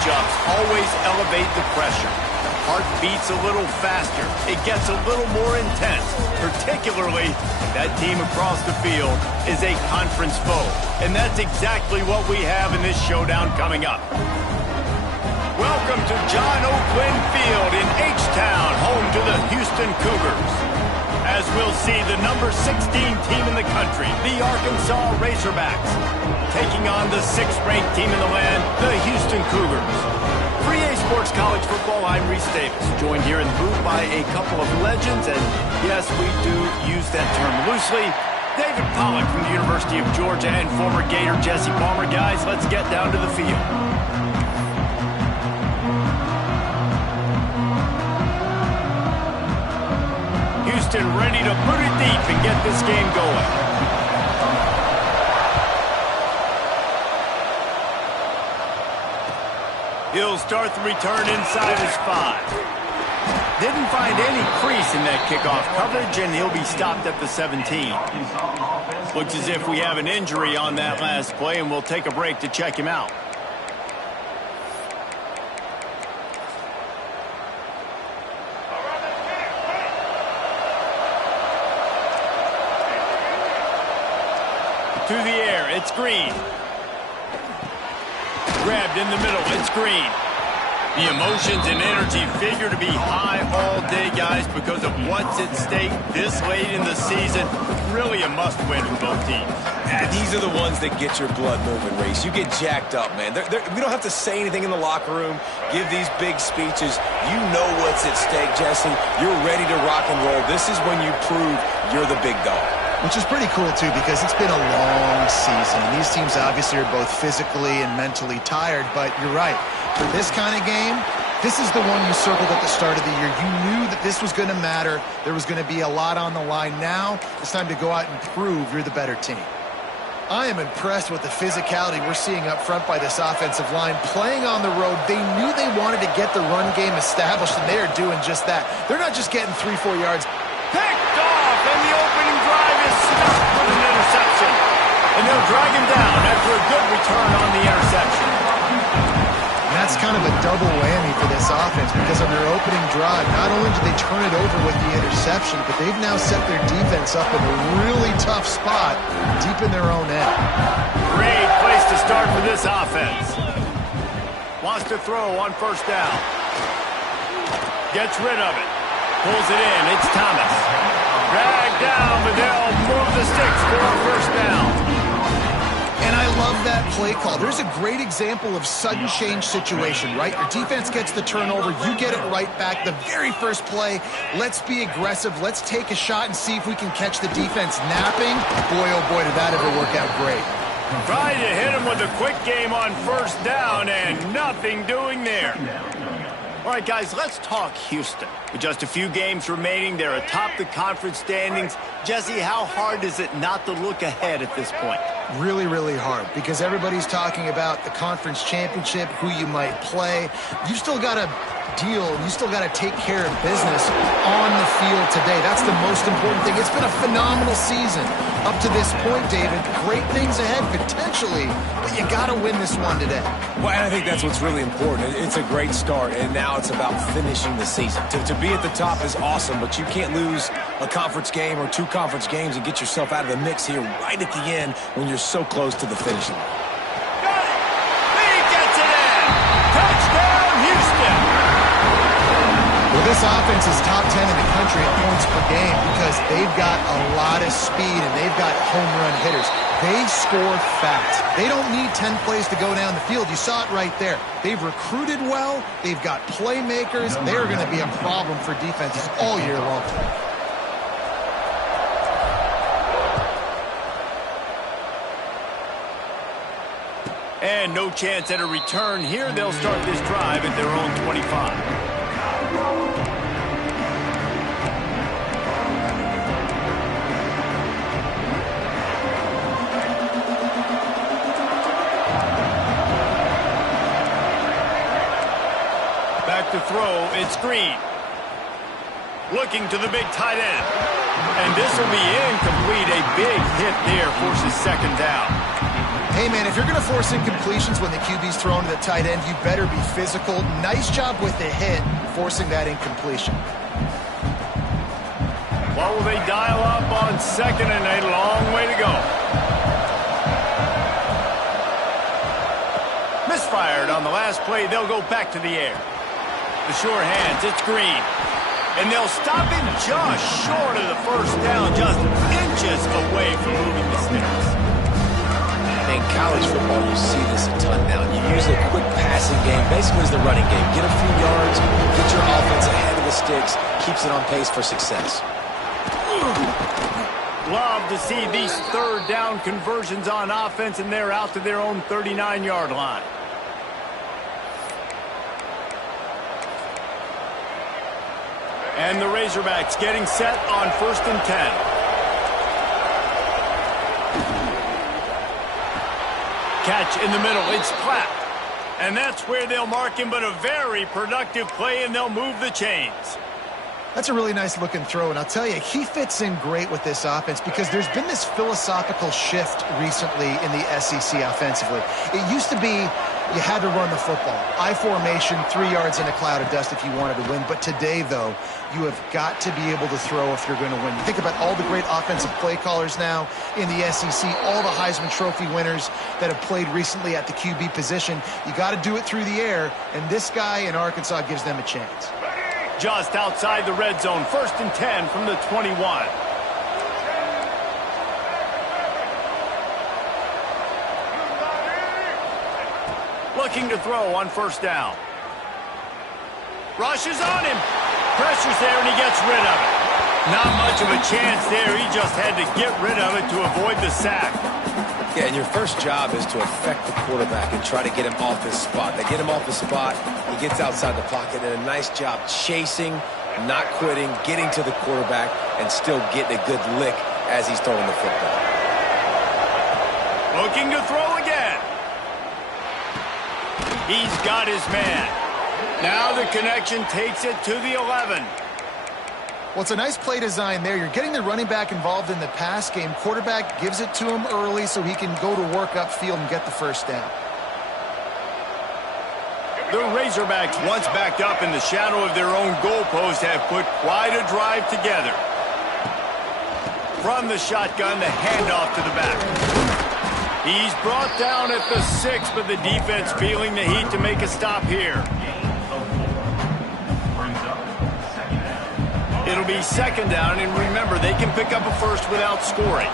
change-ups always elevate the pressure. The heart beats a little faster. It gets a little more intense, particularly if that team across the field is a conference foe. And that's exactly what we have in this showdown coming up. Welcome to John O. Glenn Field in H-Town, home to the Houston Cougars. As we'll see, the number 16 team in the country, the Arkansas Razorbacks, taking on the 6th-ranked team in the land, the Houston Cougars. 3A Sports College Football, I'm Reese Davis, joined here in the booth by a couple of legends, and yes, we do use that term loosely. David Pollack from the University of Georgia and former Gator Jesse Palmer. Guys, let's get down to the field. Houston ready to put it deep and get this game going. He'll start the return inside his 5. Didn't find any crease in that kickoff coverage, and he'll be stopped at the 17. Looks as if we have an injury on that last play, and we'll take a break to check him out. To the air, it's Green. Grabbed in the middle, it's Green. The emotions and energy figure to be high all day, guys, because of what's at stake this late in the season. Really a must-win for both teams. These are the ones that get your blood moving, Reese. You get jacked up, man. We don't have to say anything in the locker room, give these big speeches. You know what's at stake, Jesse. You're ready to rock and roll. This is when you prove you're the big dog. Which is pretty cool, too, because it's been a long season. These teams obviously are both physically and mentally tired, but you're right. For this kind of game, this is the one you circled at the start of the year. You knew that this was going to matter. There was going to be a lot on the line. Now it's time to go out and prove you're the better team. I am impressed with the physicality we're seeing up front by this offensive line. Playing on the road, they knew they wanted to get the run game established, and they are doing just that. They're not just getting 3-4 yards. Picked off, and the opening drive is stopped with an interception. And they'll drag him down after a good return on the interception. And that's kind of a double whammy for this offense, because on their opening drive, not only did they turn it over with the interception, but they've now set their defense up in a really tough spot deep in their own end. Great place to start for this offense. Wants to throw on first down. Gets rid of it. Pulls it in. It's Thomas. Dragged down, but they'll move the sticks for a first down. And I love that play call. There's a great example of sudden change situation, right? Your defense gets the turnover. You get it right back. The very first play, let's be aggressive. Let's take a shot and see if we can catch the defense napping. Boy, oh boy, did that ever work out great. Tried to hit him with a quick game on first down, and nothing doing there. All right, guys, let's talk Houston. With just a few games remaining, they're atop the conference standings. Jesse, how hard is it not to look ahead at this point? Really, really hard, because everybody's talking about the conference championship, who you might play. You still got to deal, you still got to take care of business on the field today. That's the most important thing. It's been a phenomenal season up to this point, David. Great things ahead, potentially, but you got to win this one today. Well, and I think that's what's really important. It's a great start, and now it's about finishing the season. To be at the top is awesome, but you can't lose a conference game or 2 conference games and get yourself out of the mix here right at the end when you're so close to the finish line. Got it! He gets it in! Touchdown, Houston! Well, this offense is top 10 in the country at points per game because they've got a lot of speed and they've got home run hitters. They score fast. They don't need 10 plays to go down the field. You saw it right there. They've recruited well. They've got playmakers. They're going to be a problem for defenses all year long. And no chance at a return here. They'll start this drive at their own 25. Back to throw, it's Green. Looking to the big tight end. And this will be incomplete. A big hit there forces second down. Hey, man, if you're going to force incompletions when the QB's thrown to the tight end, you better be physical. Nice job with the hit, forcing that incompletion. What will they dial up on second and a long way to go? Misfired on the last play. They'll go back to the air. The sure hands, it's Green. And they'll stop him just short of the first down, just inches away from moving the sticks. In college football, you see this a ton now. You use a quick passing game, basically as the running game. Get a few yards, get your offense ahead of the sticks, keeps it on pace for success. Love to see these third down conversions on offense, and they're out to their own 39-yard line. And the Razorbacks getting set on 1st and 10. Catch in the middle, it's Platt. And that's where they'll mark him, but a very productive play, and they'll move the chains. That's a really nice looking throw, and I'll tell you, he fits in great with this offense because there's been this philosophical shift recently in the SEC offensively. It used to be you had to run the football. I formation, 3 yards in a cloud of dust if you wanted to win. But today, though, you have got to be able to throw if you're going to win. You think about all the great offensive play callers now in the SEC, all the Heisman Trophy winners that have played recently at the QB position. You got to do it through the air, and this guy in Arkansas gives them a chance. Just outside the red zone, 1st and 10 from the 21. Looking to throw on 1st down. Rushes on him. Pressure's there, and he gets rid of it. Not much of a chance there. He just had to get rid of it to avoid the sack. Yeah, and your first job is to affect the quarterback and try to get him off his spot. They get him off the spot, he gets outside the pocket, and a nice job chasing, not quitting, getting to the quarterback, and still getting a good lick as he's throwing the football. Looking to throw again. He's got his man. Now the connection takes it to the 11. Well, it's a nice play design there. You're getting the running back involved in the pass game. Quarterback gives it to him early so he can go to work upfield and get the 1st down. The Razorbacks, once backed up in the shadow of their own goalpost, have put quite a drive together. From the shotgun, the handoff to the back. He's brought down at the 6, but the defense feeling the heat to make a stop here. It'll be 2nd down, and remember, they can pick up a 1st without scoring.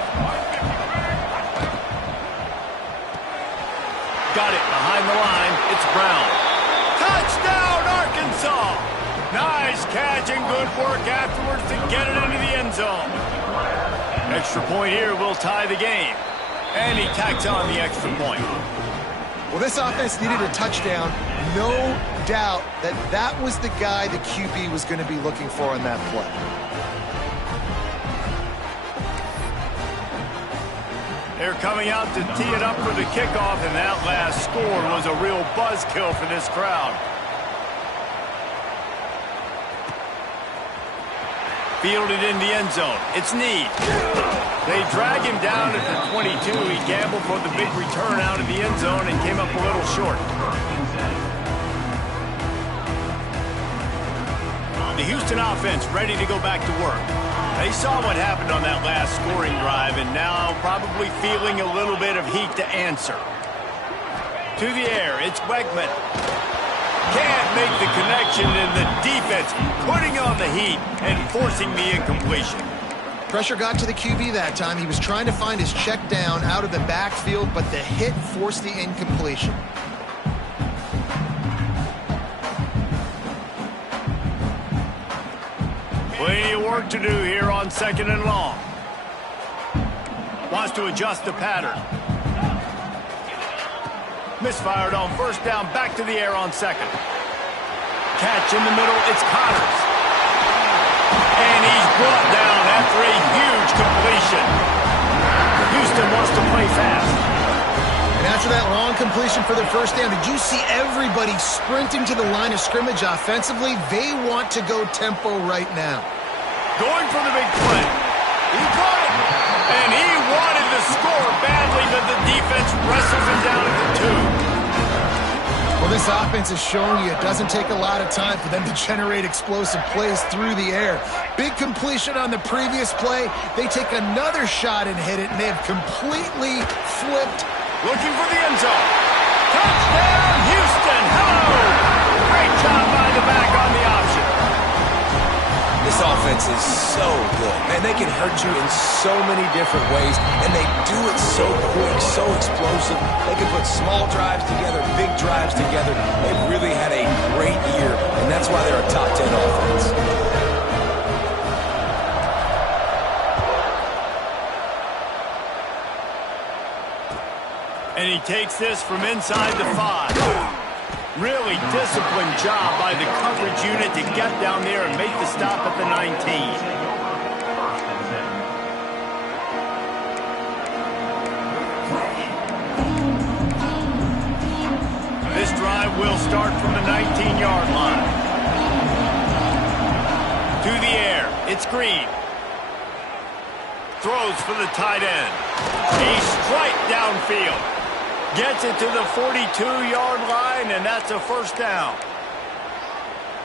Got it behind the line. It's Brown. Touchdown, Arkansas! Nice catch and good work afterwards to get it into the end zone. Extra point here will tie the game. And he tacks on the extra point. Well, this offense needed a touchdown. No doubt that that was the guy the QB was going to be looking for on that play. They're coming out to tee it up for the kickoff, and that last score was a real buzzkill for this crowd. Fielded in the end zone. It's Need. They drag him down at the 22. He gambled for the big return out of the end zone and came up a little short. The Houston offense ready to go back to work. They saw what happened on that last scoring drive and now probably feeling a little bit of heat to answer. To the air, it's Wegman. Can't make the connection, and the defense putting on the heat and forcing the incompletion. Pressure got to the QB that time. He was trying to find his check down out of the backfield, but the hit forced the incompletion. Plenty of work to do here on 2nd and long. Wants to adjust the pattern. Misfired on 1st down, back to the air on 2nd. Catch in the middle, it's Connors. And he's brought down after a huge completion. Houston wants to play fast. And after that long completion for the 1st down, did you see everybody sprinting to the line of scrimmage offensively? They want to go tempo right now. Going for the big play. He caught it. And he wanted to score badly, but the defense wrestled Well, this offense is showing you it doesn't take a lot of time for them to generate explosive plays through the air. Big completion on the previous play. They take another shot and hit it, and they have completely flipped. Looking for the end zone. Touchdown, Houston. Hello. Great job by the back on the option. This offense is so good. Man, they can hurt you in so many different ways, and they do it so quick, so explosive. They can put small drives together, big drives together. They've really had a great year, and that's why they're a top 10 offense. And he takes this from inside the 5. Really disciplined job by the coverage unit to get down there and make the stop at the 19. This drive will start from the 19-yard line. To the air, it's Green. Throws for the tight end. A strike downfield. Gets it to the 42-yard line, and that's a first down.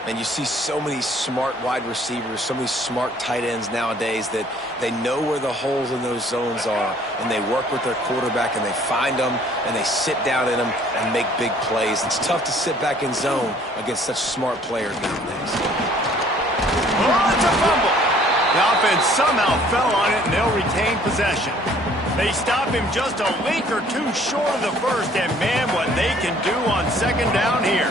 And you see so many smart wide receivers, so many smart tight ends nowadays that they know where the holes in those zones are, and they work with their quarterback, and they find them, and they sit down in them and make big plays. It's tough to sit back in zone against such smart players nowadays. Oh, it's a fumble. The offense somehow fell on it, and they'll retain possession. They stop him just a link or two short of the first, and man, what they can do on second down here.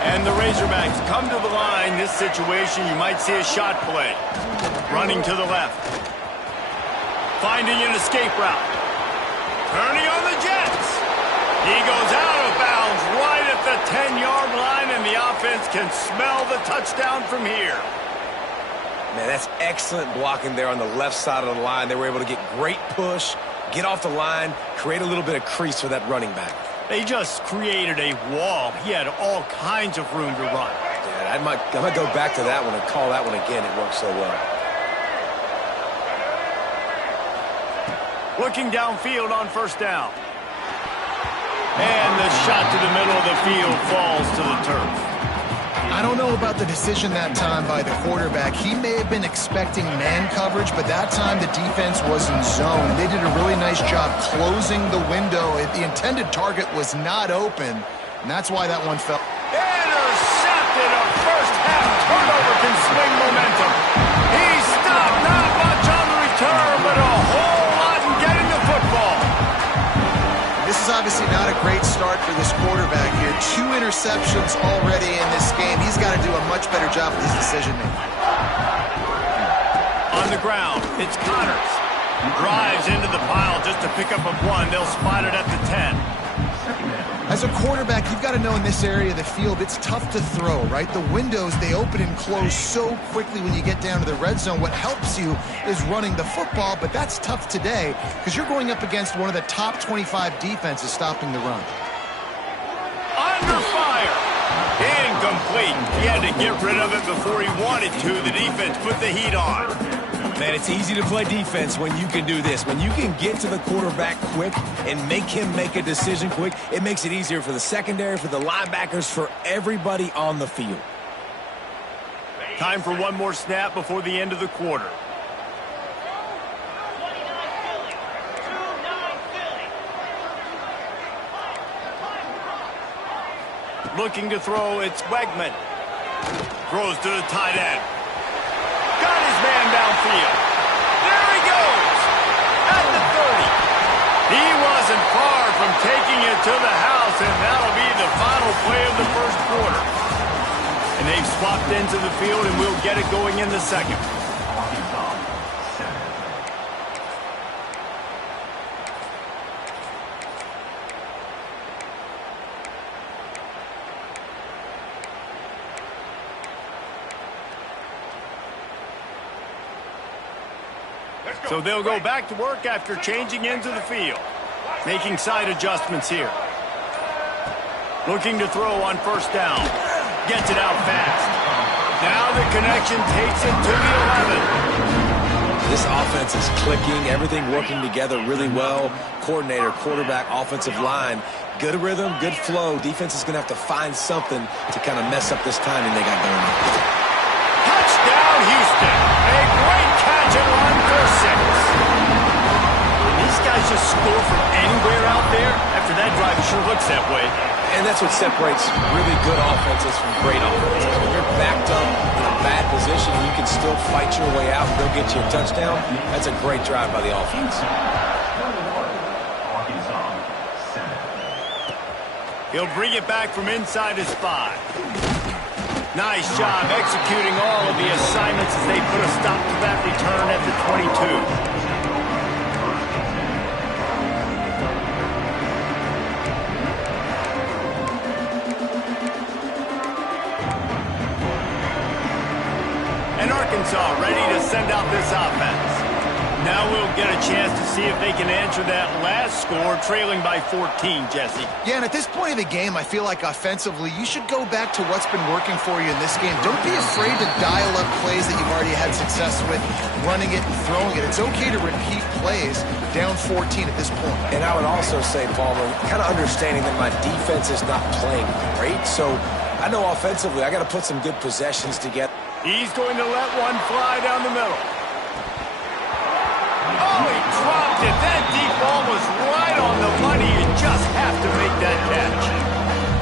And the Razorbacks come to the line. This situation, you might see a shot play. Running to the left. Finding an escape route. Turning on the Jets. He goes out of bounds right at the 10-yard line, and the offense can smell the touchdown from here. Man, that's excellent blocking there on the left side of the line. They were able to get great push, get off the line, create a little bit of crease for that running back. They just created a wall. He had all kinds of room to run. Yeah, I might go back to that one and call that one again. It worked so well. Looking downfield on first down. And the shot to the middle of the field falls to the turf. I don't know about the decision that time by the quarterback. He may have been expecting man coverage, but that time the defense was in zone. They did a really nice job closing the window. The intended target was not open, and that's why that one fell. Intercepted. A first-half turnover can swing momentum. He stopped, not much on the return, but a whole lot in getting the football. This is obviously not a great start for this quarterback here. 2 interceptions already in this game. He's got to do a much better job with his decision-making. On the ground, it's Connors. Drives into the pile just to pick up a 1. They'll spot it at the 10. As a quarterback, you've got to know in this area of the field, it's tough to throw, right? The windows, they open and close so quickly when you get down to the red zone. What helps you is running the football, but that's tough today because you're going up against one of the top 25 defenses stopping the run. Under fire. Incomplete. He had to get rid of it before he wanted to. The defense put the heat on. Man, it's easy to play defense when you can do this. When you can get to the quarterback quick and make him make a decision quick, it makes it easier for the secondary, for the linebackers, for everybody on the field. Time for one more snap before the end of the quarter. Looking to throw, it's Wegman. Throws to the tight end. Got his man downfield. There he goes. At the 30. He wasn't far from taking it to the house, and that'll be the final play of the first quarter. And they've swapped into the field, and we'll get it going in the second. So they'll go back to work after changing into the field. Making side adjustments here. Looking to throw on first down. Gets it out fast. Now the connection takes it to the 11. This offense is clicking, everything working together really well. Coordinator, quarterback, offensive line, good rhythm, good flow. Defense is going to have to find something to kind of mess up this timing they got going on. Touchdown, Houston. A great catch and run for 6. These guys just score from anywhere out there. After that drive, it sure looks that way. And that's what separates really good offenses from great offenses. When you're backed up in a bad position and you can still fight your way out and go get you a touchdown, that's a great drive by the offense. He'll bring it back from inside his 5. Nice job executing all of the assignments as they put a stop to that return at the 22. Arkansas ready to send out this offense. Now we'll get a chance to see if they can answer that last score, trailing by 14, Jesse. Yeah, and at this point of the game, I feel like offensively, you should go back to what's been working for you in this game. Don't be afraid to dial up plays that you've already had success with, running it and throwing it. It's okay to repeat plays down 14 at this point. And I would also say, Palmer, kind of understanding that my defense is not playing great, so I know offensively I got to put some good possessions together. He's going to let one fly down the middle. Oh, he dropped it. That deep ball was right on the money. You just have to make that catch.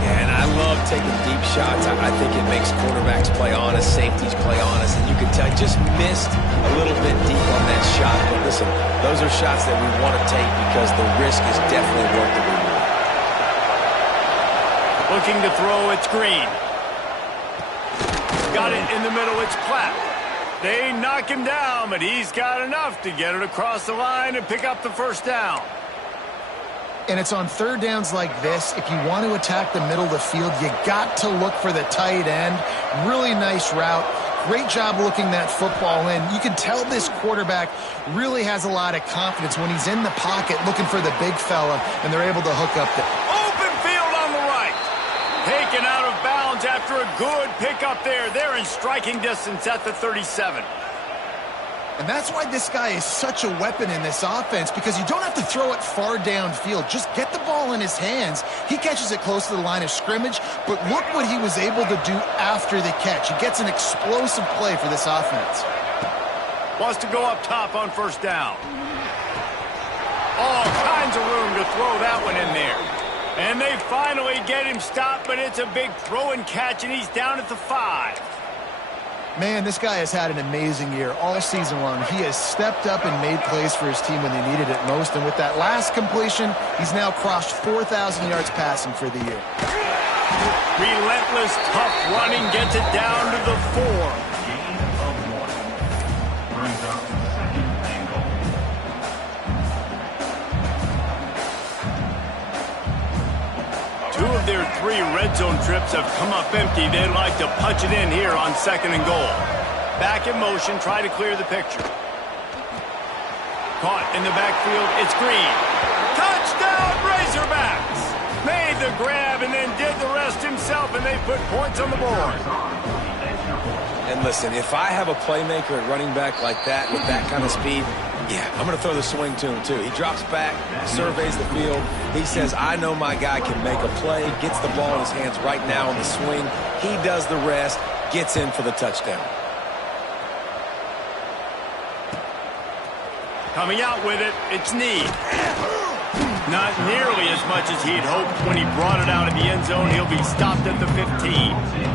Yeah, and I love taking deep shots. I think it makes quarterbacks play honest, safeties play honest, and you can tell just missed a little bit deep on that shot. But listen, those are shots that we want to take because the risk is definitely worth the reward. Looking to throw, it's Green. Got it in the middle, it's Clapp. They knock him down, but he's got enough to get it across the line and pick up the first down. And it's on third downs like this. If you want to attack the middle of the field, you got to look for the tight end. Really nice route. Great job looking that football in. You can tell this quarterback really has a lot of confidence when he's in the pocket looking for the big fella, and they're able to hook up there. Open field on the right. Taken out of bounds after a good pickup there. They're in striking distance at the 37. And that's why this guy is such a weapon in this offense, because you don't have to throw it far downfield. Just get the ball in his hands. He catches it close to the line of scrimmage, but look what he was able to do after the catch. He gets an explosive play for this offense. Wants to go up top on first down. All kinds of room to throw that one in there. And they finally get him stopped, but it's a big throw and catch, and he's down at the 5. Man, this guy has had an amazing year all season long. He has stepped up and made plays for his team when they needed it most. And with that last completion, he's now crossed 4,000 yards passing for the year. Relentless, tough running gets it down to the 4. Two of their 3 red zone trips have come up empty. They'd like to punch it in here on 2nd and goal. Back in motion, try to clear the picture. Caught in the backfield, it's Green. Touchdown, Razorbacks! Made the grab and then did the rest himself, and they put points on the board. And listen, if I have a playmaker at running back like that with that kind of speed, yeah, I'm going to throw the swing to him, too. He drops back, surveys the field. He says, I know my guy can make a play, gets the ball in his hands right now on the swing. He does the rest, gets in for the touchdown. Coming out with it, it's Need. Not nearly as much as he'd hoped when he brought it out of the end zone. He'll be stopped at the 15.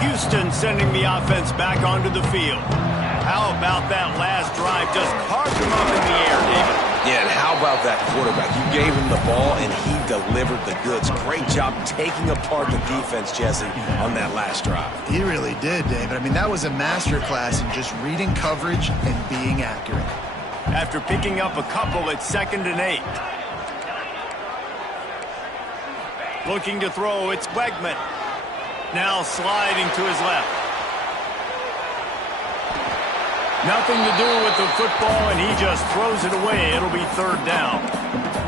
Houston sending the offense back onto the field. How about that last drive? Just carved him up in the air, David. Yeah, and how about that quarterback? You gave him the ball, and he delivered the goods. Great job taking apart the defense, Jesse, on that last drive. He really did, David. I mean, that was a masterclass in just reading coverage and being accurate. After picking up a couple, it's 2nd and 8. Looking to throw, it's Wegman. Now sliding to his left. Nothing to do with the football, and he just throws it away. It'll be third down.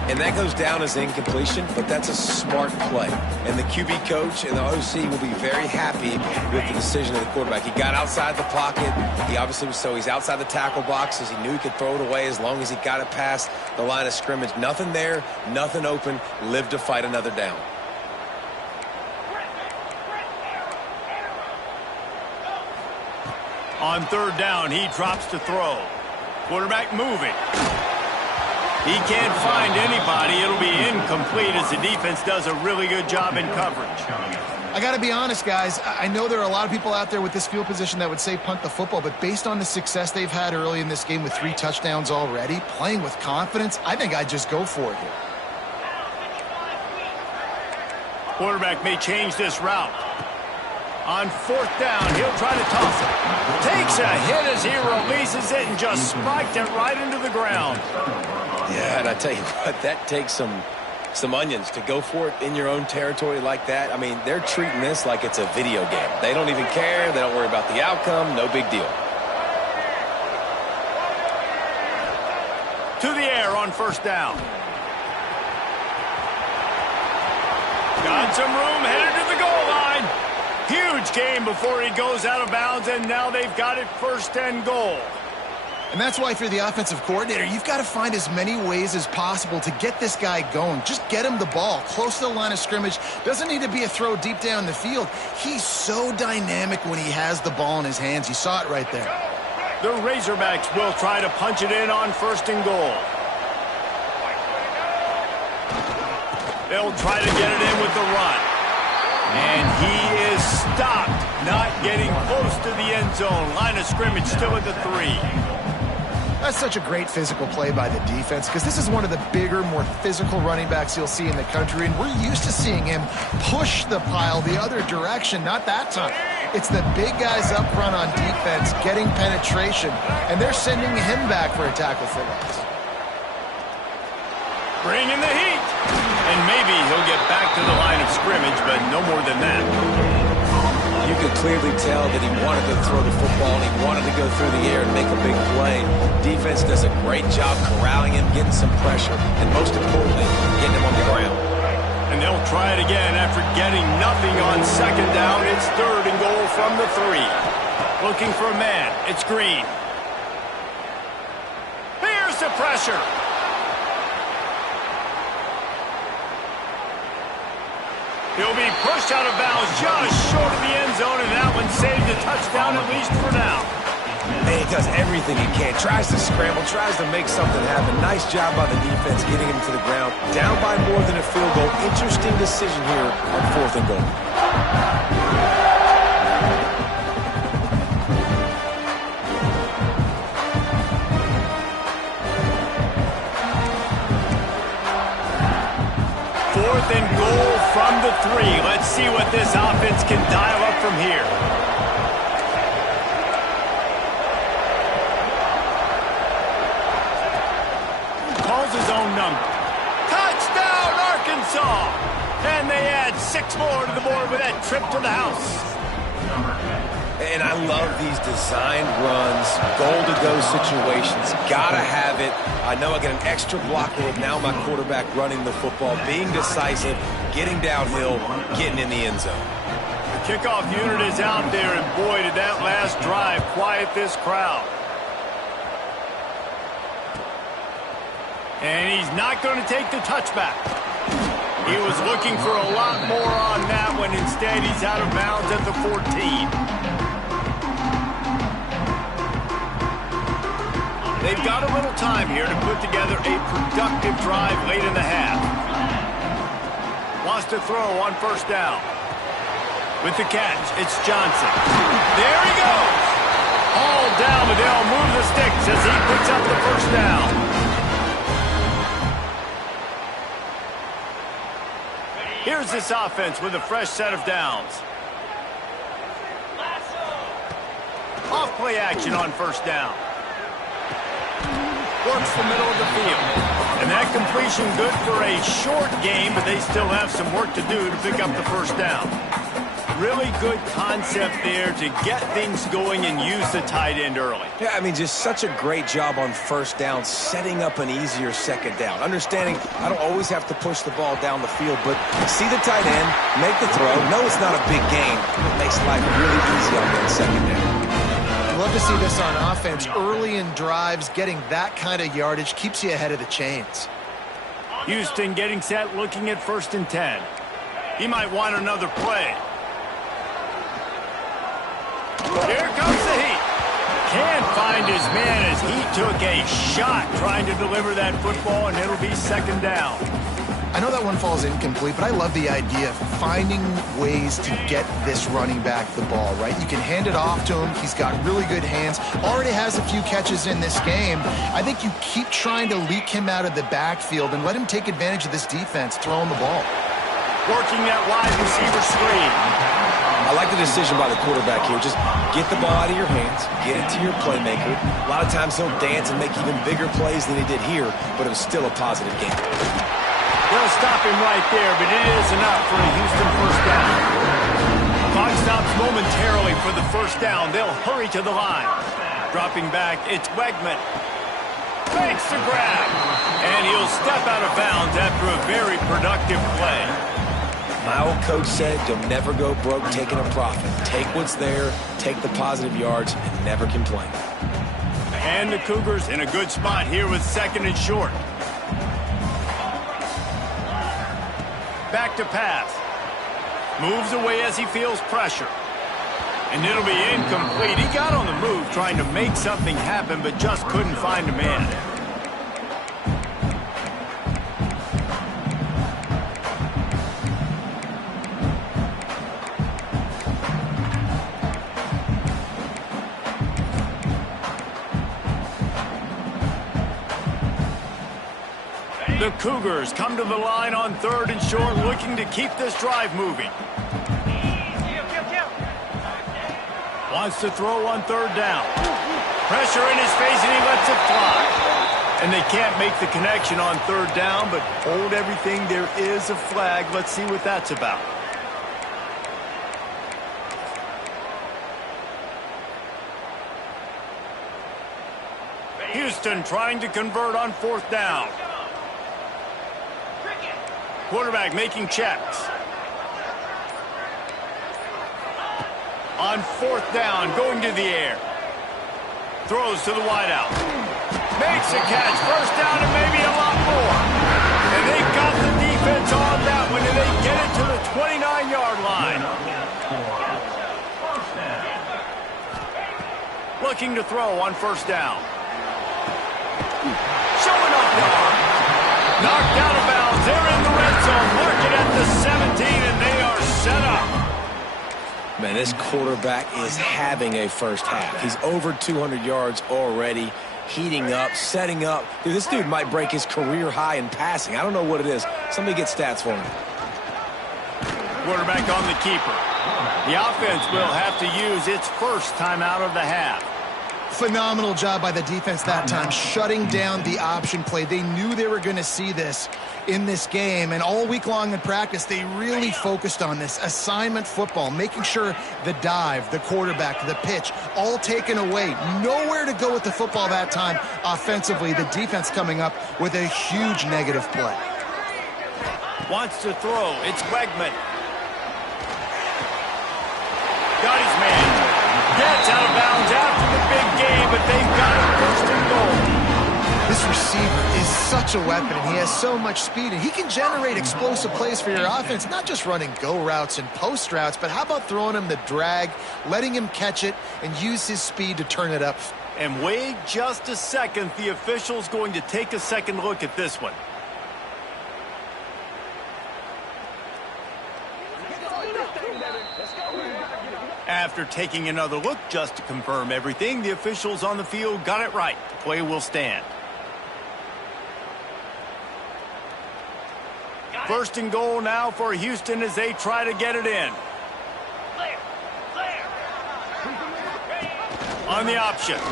And that goes down as incompletion, but that's a smart play. And the QB coach and the OC will be very happy with the decision of the quarterback. He got outside the pocket. He obviously was he's outside the tackle boxes. He knew he could throw it away as long as he got it past the line of scrimmage. Nothing there, nothing open. Live to fight another down. On third down, he drops to throw. Quarterback moving. He can't find anybody. It'll be incomplete as the defense does a really good job in coverage. I got to be honest, guys. I know there are a lot of people out there with this field position that would say punt the football, but based on the success they've had early in this game with 3 touchdowns already, playing with confidence, I think I'd just go for it here. Quarterback may change this route. On fourth down, he'll try to toss it. Takes a hit as he releases it and just spiked it right into the ground. Yeah, and I tell you what, that takes some onions to go for it in your own territory like that. I mean, they're treating this like it's a video game. They don't even care. They don't worry about the outcome. No big deal. To the air on first down. Got some room, headed to the goal line. Huge game before he goes out of bounds, and now they've got it first and goal. And that's why if you're the offensive coordinator, you've got to find as many ways as possible to get this guy going. Just get him the ball close to the line of scrimmage. Doesn't need to be a throw deep down the field. He's so dynamic when he has the ball in his hands. You saw it right there. The Razorbacks will try to punch it in on first and goal. They'll try to get it in with the run. And he is stopped, not getting close to the end zone. Line of scrimmage still at the 3. That's such a great physical play by the defense because this is one of the bigger, more physical running backs you'll see in the country, and we're used to seeing him push the pile the other direction. Not that time. It's the big guys up front on defense getting penetration, and they're sending him back for a tackle for loss. Bringing the heat. And maybe he'll get back to the line of scrimmage, but no more than that. You could clearly tell that he wanted to throw the football and he wanted to go through the air and make a big play. Defense does a great job corralling him, getting some pressure, and most importantly, getting him on the ground. And they'll try it again after getting nothing on second down. It's third and goal from the 3. Looking for a man. It's Green. Here's the pressure. He'll be pushed out of bounds just short of the end zone, and that one saved a touchdown at least for now. And he does everything he can. Tries to scramble, tries to make something happen. Nice job by the defense getting him to the ground. Down by more than a field goal. Interesting decision here on fourth and goal. Fourth and goal from the 3. Let's see what this offense can dial up from here. Calls his own number. Touchdown, Arkansas! And they add 6 more to the board with that trip to the house. And I love these designed runs, goal-to-go situations. Gotta have it. I know I get an extra blocker with now my quarterback running the football, being decisive, getting downhill, getting in the end zone. The kickoff unit is out there, and boy, did that last drive quiet this crowd. And he's not going to take the touchback. He was looking for a lot more on that one. Instead, he's out of bounds at the 14. They've got a little time here to put together a productive drive late in the half. Wants to throw on first down. With the catch, it's Johnson. There he goes! All down, but they'll move the sticks as he picks up the first down. Here's this offense with a fresh set of downs. Off play action on first down. Works the middle of the field. And that completion good for a short game, but they still have some work to do to pick up the first down. Really good concept there to get things going and use the tight end early. Yeah, I mean, just such a great job on first down, setting up an easier second down. Understanding I don't always have to push the ball down the field, but see the tight end, make the throw. No, it's not a big gain. It makes life really easy on that second down. Love to see this on offense. Early in drives, getting that kind of yardage keeps you ahead of the chains. Houston getting set, looking at 1st and 10. He might want another play. Here comes the heat. Can't find his man as he took a shot trying to deliver that football, and it'll be 2nd down. I know that one falls incomplete, but I love the idea of finding ways to get this running back the ball, right? You can hand it off to him. He's got really good hands. Already has a few catches in this game. I think you keep trying to leak him out of the backfield and let him take advantage of this defense throwing the ball. Working that wide receiver screen. I like the decision by the quarterback here. Just get the ball out of your hands, get it to your playmaker. A lot of times he'll dance and make even bigger plays than he did here, but it was still a positive game. They'll stop him right there, but it is enough for a Houston 1st down. Clock stops momentarily for the 1st down. They'll hurry to the line. Dropping back, it's Wegman. Makes the grab. And he'll step out of bounds after a very productive play. My old coach said you'll never go broke taking a profit. Take what's there, take the positive yards, and never complain. And the Cougars in a good spot here with 2nd and short. Back to pass. Moves away as he feels pressure. And it'll be incomplete. He got on the move trying to make something happen, but just couldn't find a man. The Cougars come to the line on 3rd and short, looking to keep this drive moving. Wants to throw on 3rd down. Pressure in his face, and he lets it fly. And they can't make the connection on 3rd down, but hold everything. There is a flag. Let's see what that's about. Houston trying to convert on 4th down. Quarterback making checks. On 4th down, going to the air. Throws to the wideout. Makes a catch. 1st down and maybe a lot more. And they got the defense on that one, and they get it to the 29-yard line. Looking to throw on 1st down. Showing off the arm. Knocked out of bounds. They're in the red zone. Mark it at the 17, and they are set up. Man, this quarterback is having a first half. He's over 200 yards already, heating up, setting up. Dude, this dude might break his career high in passing. I don't know what it is. Somebody get stats for him. Quarterback on the keeper. The offense will have to use its first timeout of the half. Phenomenal job by the defense that time, shutting down the option play. They knew they were going to see this in this game, and all week long in practice, they really focused on this assignment football, making sure the dive, the quarterback, the pitch, all taken away. Nowhere to go with the football that time offensively. The defense coming up with a huge negative play. Wants to throw. It's Wegman. Got his man. Gets out of bounds after the big game, but they've got it 1st and goal. This receiver is such a weapon, and he has so much speed, and he can generate explosive plays for your offense, not just running go routes and post routes, but how about throwing him the drag, letting him catch it, and use his speed to turn it up. And wait just a second. The official's going to take a second look at this one. After taking another look just to confirm everything, the officials on the field got it right. The play will stand. 1st and goal now for Houston as they try to get it in. On the option. And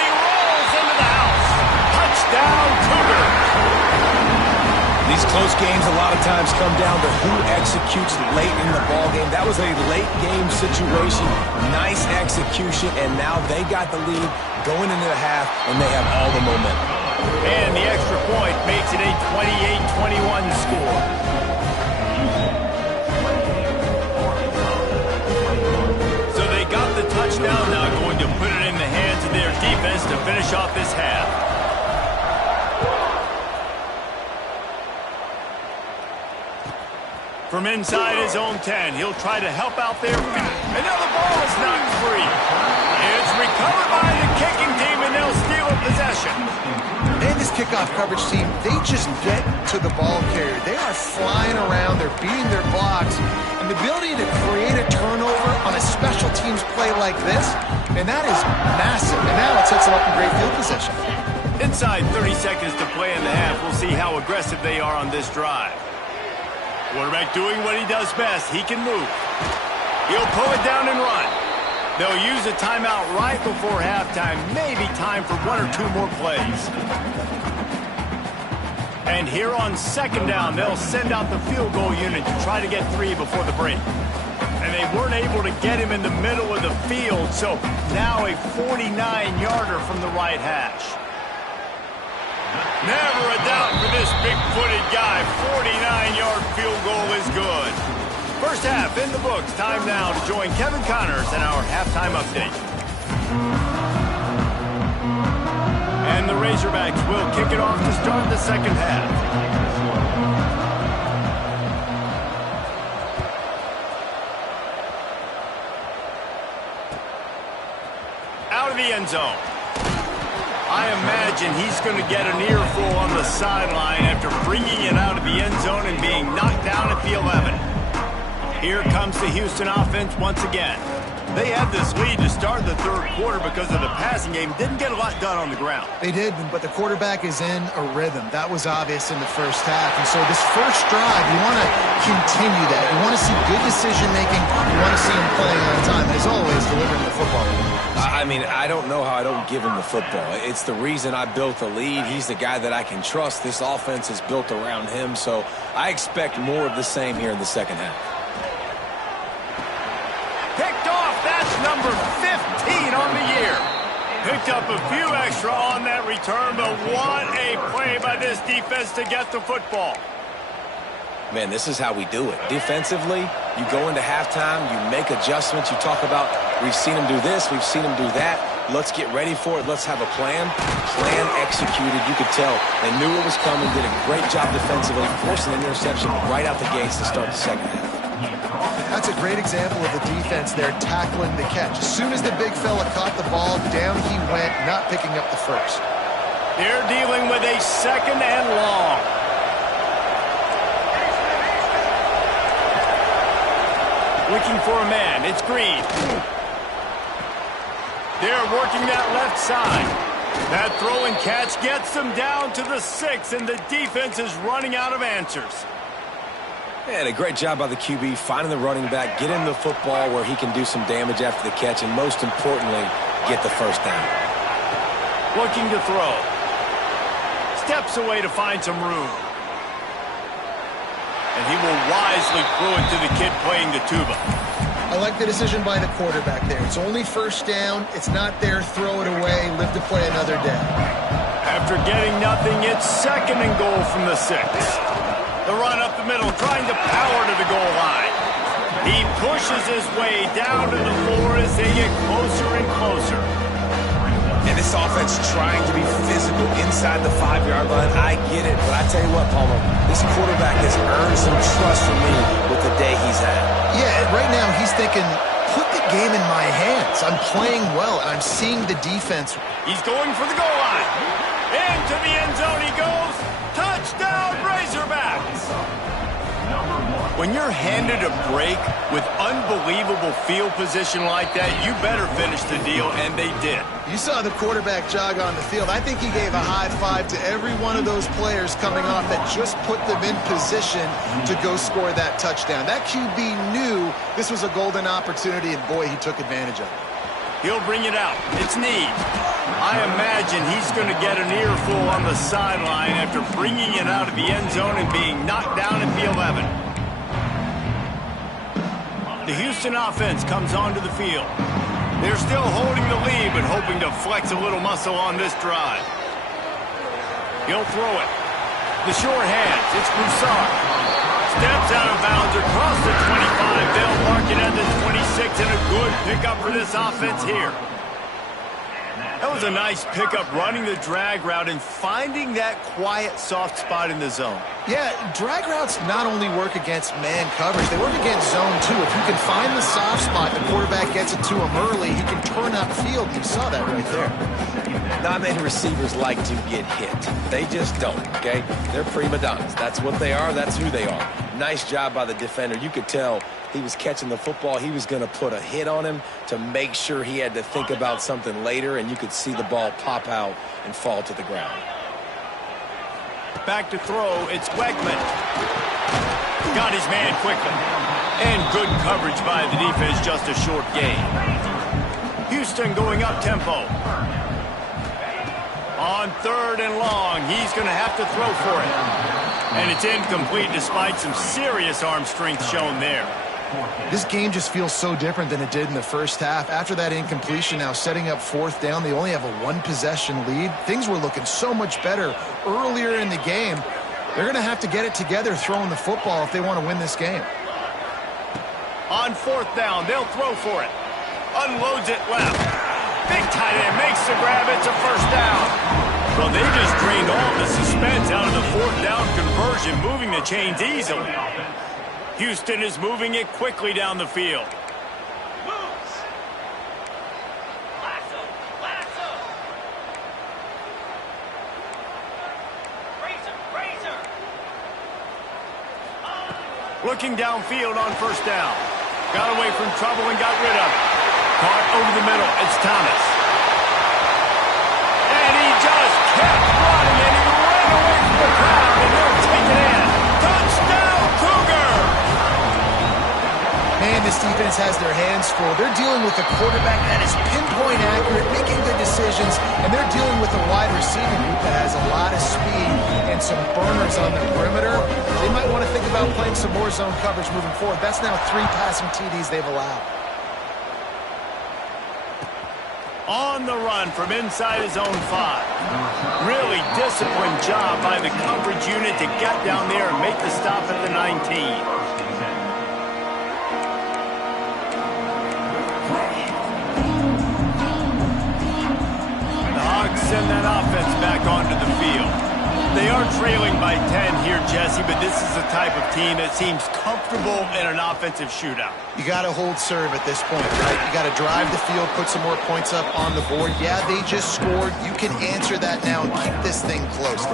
he rolls into the house. Touchdown, Cougar. These close games a lot of times come down to who executes late in the ball game. That was a late game situation, nice execution, and now they got the lead going into the half, and they have all the momentum. And the extra point makes it a 28-21 score. So they got the touchdown, now going to put it in the hands of their defense to finish off this half. From inside his own 10, he'll try to help out there. And now the ball is knocked free. It's recovered by the kicking team, and they'll steal a possession. And this kickoff coverage team, they just get to the ball carrier. They are flying around. They're beating their blocks. And the ability to create a turnover on a special teams play like this, and that is massive. And now it sets them up in great field position. Inside 30 seconds to play in the half. We'll see how aggressive they are on this drive. Quarterback doing what he does best. He can move. He'll pull it down and run. They'll use a timeout right before halftime. Maybe time for one or two more plays. And here on second down, they'll send out the field goal unit to try to get 3 before the break. And they weren't able to get him in the middle of the field, so now a 49-yarder from the right hash. Never a doubt for this big-footed guy. 49-yard field goal is good. First half in the books. Time now to join Kevin Connors in our halftime update. And the Razorbacks will kick it off to start the second half. Out of the end zone. I imagine he's going to get an earful on the sideline after bringing it out of the end zone and being knocked down at the 11. Here comes the Houston offense once again. They had this lead to start the third quarter because of the passing game. Didn't get a lot done on the ground. They did, but the quarterback is in a rhythm. That was obvious in the first half. And so this first drive, you want to continue that. You want to see good decision-making. You want to see him playing on time. As always, delivering the football. I mean, I don't know how I don't give him the football. It's the reason I built the lead. He's the guy that I can trust. This offense is built around him, so I expect more of the same here in the second half. Picked off. That's number 15 on the year. Picked up a few extra on that return, but what a play by this defense to get the football. Man, this is how we do it. Defensively, you go into halftime, you make adjustments. You talk about, we've seen him do this, we've seen him do that. Let's get ready for it. Let's have a plan. Plan executed. You could tell they knew it was coming, did a great job defensively, forcing an interception right out the gates to start the second half. That's a great example of the defense there tackling the catch. As soon as the big fella caught the ball, down he went, not picking up the first. They're dealing with a second and long. Looking for a man. It's Green. They're working that left side. That throw and catch gets them down to the 6, and the defense is running out of answers. And a great job by the QB finding the running back, getting the football where he can do some damage after the catch, and most importantly, get the first down. Looking to throw. Steps away to find some room. And he will wisely throw it to the kid playing the tuba. I like the decision by the quarterback there. It's only first down. It's not there. Throw it away. Live to play another day. After getting nothing, it's second and goal from the 6. The run up the middle, trying to power to the goal line. He pushes his way down to the floor as they get closer and closer. And this offense trying to be physical inside the 5-yard line. I get it, but I tell you what, Palmer, this quarterback has earned some trust from me with the day he's had. Yeah, right now he's thinking, put the game in my hands. I'm playing well, and I'm seeing the defense. He's going for the goal line. Into the end zone he goes. Touchdown, Razorbacks! When you're handed a break with unbelievable field position like that, you better finish the deal, and they did. You saw the quarterback jog on the field. I think he gave a high five to every one of those players coming off that just put them in position to go score that touchdown. That QB knew this was a golden opportunity, and boy, he took advantage of it. He'll bring it out. It's Need. I imagine he's going to get an earful on the sideline after bringing it out of the end zone and being knocked down at the 11. The Houston offense comes onto the field. They're still holding the lead, but hoping to flex a little muscle on this drive. He'll throw it. The short hands. It's Broussard. Steps out of bounds across the 25. They'll mark it at the 26, and a good pickup for this offense here. That was a nice pickup, running the drag route and finding that quiet, soft spot in the zone. Yeah, drag routes not only work against man coverage, they work against zone too. If you can find the soft spot, the quarterback gets it to him early, he can turn upfield. You saw that right there. Not many receivers like to get hit. They just don't, okay? They're prima donnas. That's what they are. That's who they are. Nice job by the defender. You could tell he was catching the football. He was going to put a hit on him to make sure he had to think about something later, and you could see the ball pop out and fall to the ground. Back to throw, it's Wegman. Got his man quickly. And good coverage by the defense, just a short gain. Houston going up tempo. On 3rd and long, he's going to have to throw for it. And it's incomplete despite some serious arm strength shown there. This game just feels so different than it did in the first half. After that incompletion, now setting up 4th down, they only have a 1-possession lead. Things were looking so much better earlier in the game. They're going to have to get it together throwing the football if they want to win this game. On 4th down, they'll throw for it. Unloads it left. Big tight end makes the grab. It's a 1st down. Well, they just drained all the suspense out of the 4th down conversion, moving the chains easily. Houston is moving it quickly down the field. Looking downfield on 1st down. Got away from trouble and got rid of it. Caught over the middle. It's Thomas. And he just kept running, and he ran away from the crowd, and they'll take it in. Touchdown, Cougar! Man, this defense has their hands full. They're dealing with a quarterback that is pinpoint accurate, making good decisions, and they're dealing with a wide receiving group that has a lot of speed and some burners on the perimeter. They might want to think about playing some more zone coverage moving forward. That's now 3 passing TDs they've allowed. On the run from inside his own 5. Really disciplined job by the coverage unit to get down there and make the stop at the 19. Send that offense back onto the field. They are trailing by 10 here, Jesse, but this is the type of team that seems comfortable in an offensive shootout. You got to hold serve at this point, right? You got to drive the field, put some more points up on the board. Yeah, they just scored. You can answer that now and keep this thing close.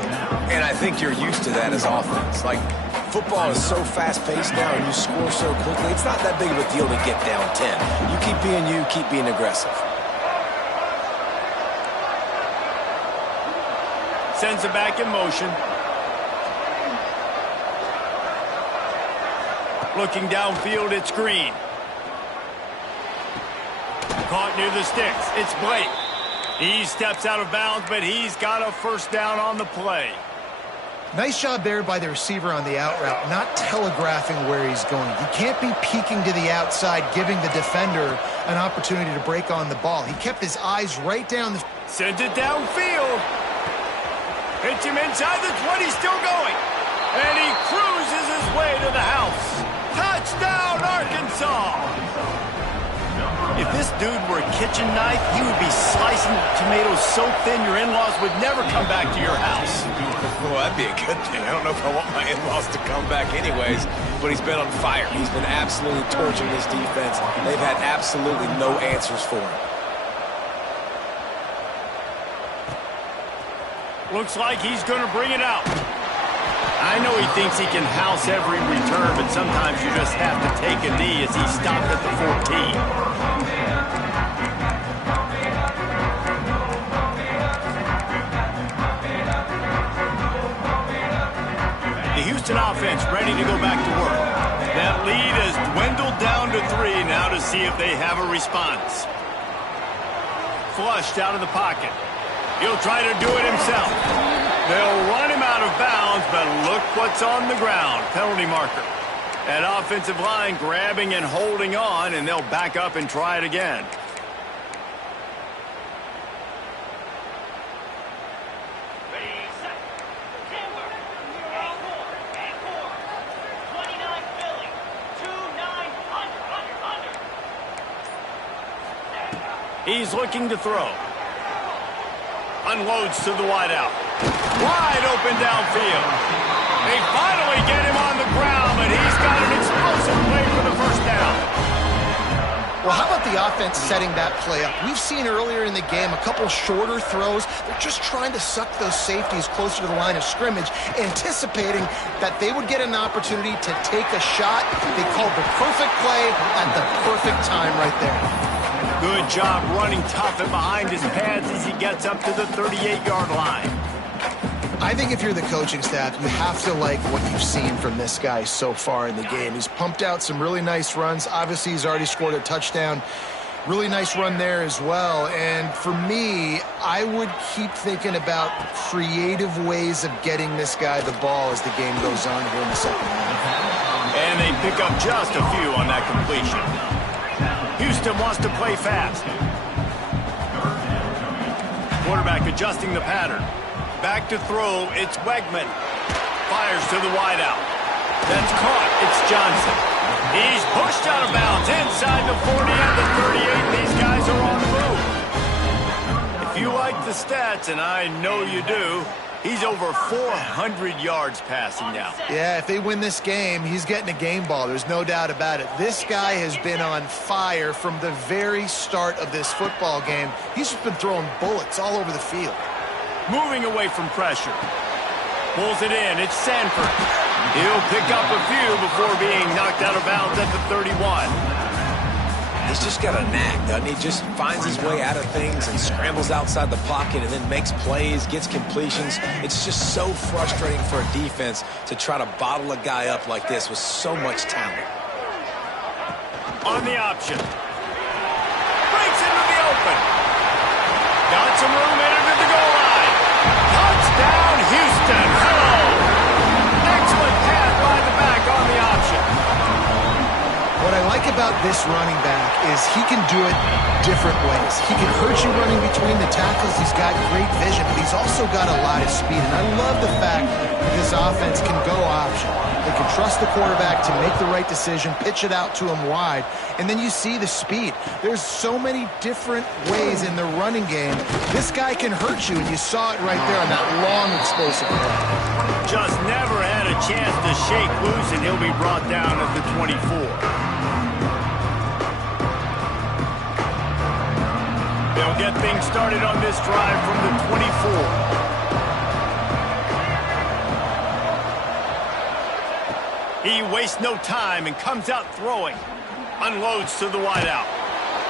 And I think you're used to that as offense. Like, football is so fast-paced now and you score so quickly, it's not that big of a deal to get down 10. You keep being you, keep being aggressive. Sends it back in motion. Looking downfield, it's Green. Caught near the sticks. It's Blake. He steps out of bounds, but he's got a 1st down on the play. Nice job there by the receiver on the out route, not telegraphing where he's going. He can't be peeking to the outside, giving the defender an opportunity to break on the ball. He kept his eyes right down the... Sends it downfield. Hits him inside the 20, still going. And he cruises his way to the house. Touchdown, Arkansas! If this dude were a kitchen knife, he would be slicing tomatoes so thin your in-laws would never come back to your house. Well, that'd be a good thing. I don't know if I want my in-laws to come back anyways, but he's been on fire. He's been absolutely torching this defense. They've had absolutely no answers for him. Looks like he's going to bring it out. I know he thinks he can house every return, but sometimes you just have to take a knee as he stopped at the 14. The Houston offense ready to go back to work. That lead has dwindled down to 3 now to see if they have a response. flushed out of the pocket. He'll try to do it himself. They'll run him out of bounds, but look what's on the ground. Penalty marker. That offensive line grabbing and holding on, and they'll back up and try it again. He's looking to throw. Unloads to the wideout. Wide open downfield. They finally get him on the ground, but he's got an explosive play for the first down. Well, how about the offense setting that play up? We've seen earlier in the game a couple shorter throws. They're just trying to suck those safeties closer to the line of scrimmage, anticipating that they would get an opportunity to take a shot. They called the perfect play at the perfect time right there. Good job running tough and behind his pads as he gets up to the 38-yard line. I think if you're the coaching staff, you have to like what you've seen from this guy so far in the game. He's pumped out some really nice runs. Obviously, he's already scored a touchdown. Really nice run there as well. And for me, I would keep thinking about creative ways of getting this guy the ball as the game goes on here in the second half. And they pick up just a few on that completion. Houston wants to play fast. Quarterback adjusting the pattern. Back to throw, it's Wegman. Fires to the wideout. That's caught, it's Johnson. He's pushed out of bounds inside the 40 and the 38. These guys are on the move. If you like the stats, and I know you do, he's over 400 yards passing now. Yeah, if they win this game, he's getting a game ball. There's no doubt about it. This guy has been on fire from the very start of this football game. He's just been throwing bullets all over the field. Moving away from pressure. Pulls it in. It's Sanford. He'll pick up a few before being knocked out of bounds at the 31. He's just got a knack, doesn't he? Just finds his way out of things and scrambles outside the pocket and then makes plays, gets completions. It's just so frustrating for a defense to try to bottle a guy up like this with so much talent. On the option. Breaks into the open. Got some room headed to the goal line. Touchdown, Houston. Hello. Excellent pass by the back on the option. What I like about this running back is he can do it different ways. He can hurt you running between the tackles. He's got great vision, but he's also got a lot of speed. And I love the fact that this offense can go option. They can trust the quarterback to make the right decision, pitch it out to him wide, and then you see the speed. There's so many different ways in the running game. This guy can hurt you, and you saw it right there on that long, explosive play. Just never had a chance to shake loose, and he'll be brought down at the 24. They'll get things started on this drive from the 24. He wastes no time and comes out throwing. Unloads to the wideout.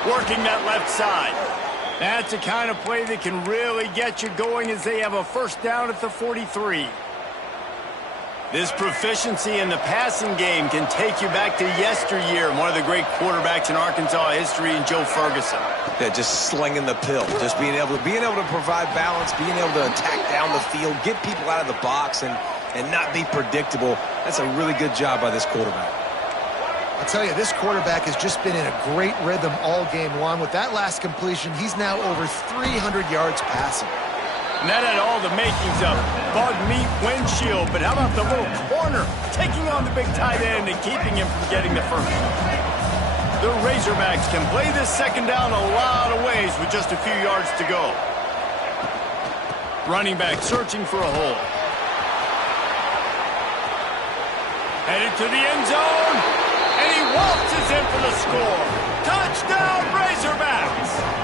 Working that left side. That's the kind of play that can really get you going as they have a first down at the 43. This proficiency in the passing game can take you back to yesteryear, one of the great quarterbacks in Arkansas history, in Joe Ferguson. Yeah, just slinging the pill, just being able to provide balance, being able to attack down the field, get people out of the box, and not be predictable. That's a really good job by this quarterback. I'll tell you, this quarterback has just been in a great rhythm all game long. With that last completion, he's now over 300 yards passing. And that had all the makings of bug meat windshield, but how about the little corner taking on the big tight end and keeping him from getting the first? The Razorbacks can play this second down a lot of ways with just a few yards to go. Running back searching for a hole. Headed to the end zone, and he waltzes in for the score. Touchdown, Razorbacks!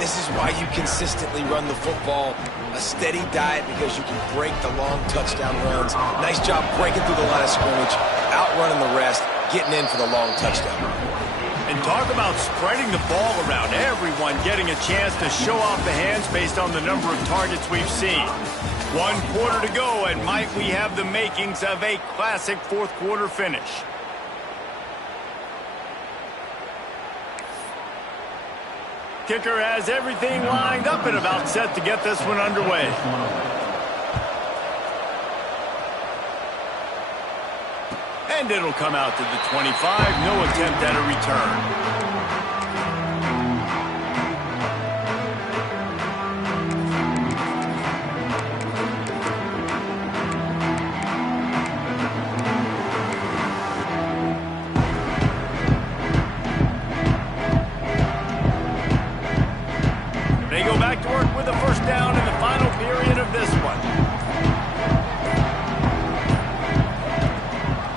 This is why you consistently run the football, a steady diet, because you can break the long touchdown runs. Nice job breaking through the line of scrimmage, outrunning the rest, getting in for the long touchdown. And talk about spreading the ball around, everyone getting a chance to show off the hands based on the number of targets we've seen. 1 quarter to go, and might we have the makings of a classic fourth quarter finish. kicker has everything lined up and about set to get this one underway. And it'll come out to the 25. No attempt at a return. They go back to work with a first down in the final period of this one.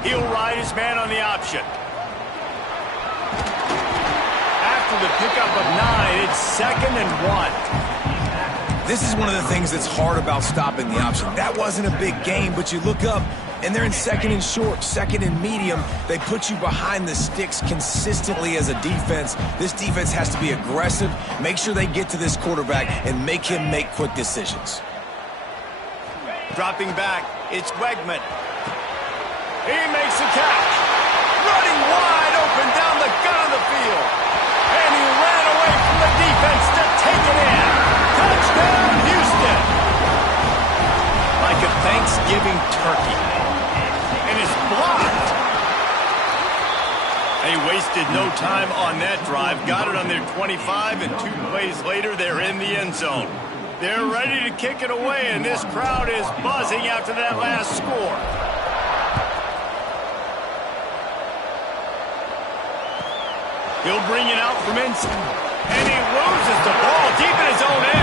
He'll ride his man on the option. After the pickup of 9, it's 2nd and 1. This is one of the things that's hard about stopping the option. That wasn't a big gain, but you look up, and they're in 2nd and short, 2nd and medium. They put you behind the sticks consistently as a defense. This defense has to be aggressive, make sure they get to this quarterback, and make him make quick decisions. Dropping back, it's Wegman. He makes the catch. Running wide open down the gut of the field. And he ran away from the defense to take it in. Touchdown, Houston. Like a Thanksgiving turkey. And it's blocked. They wasted no time on that drive. Got it on their 25, and 2 plays later, they're in the end zone. They're ready to kick it away, and this crowd is buzzing after that last score. He'll bring it out from inside, and he loses the ball deep in his own end.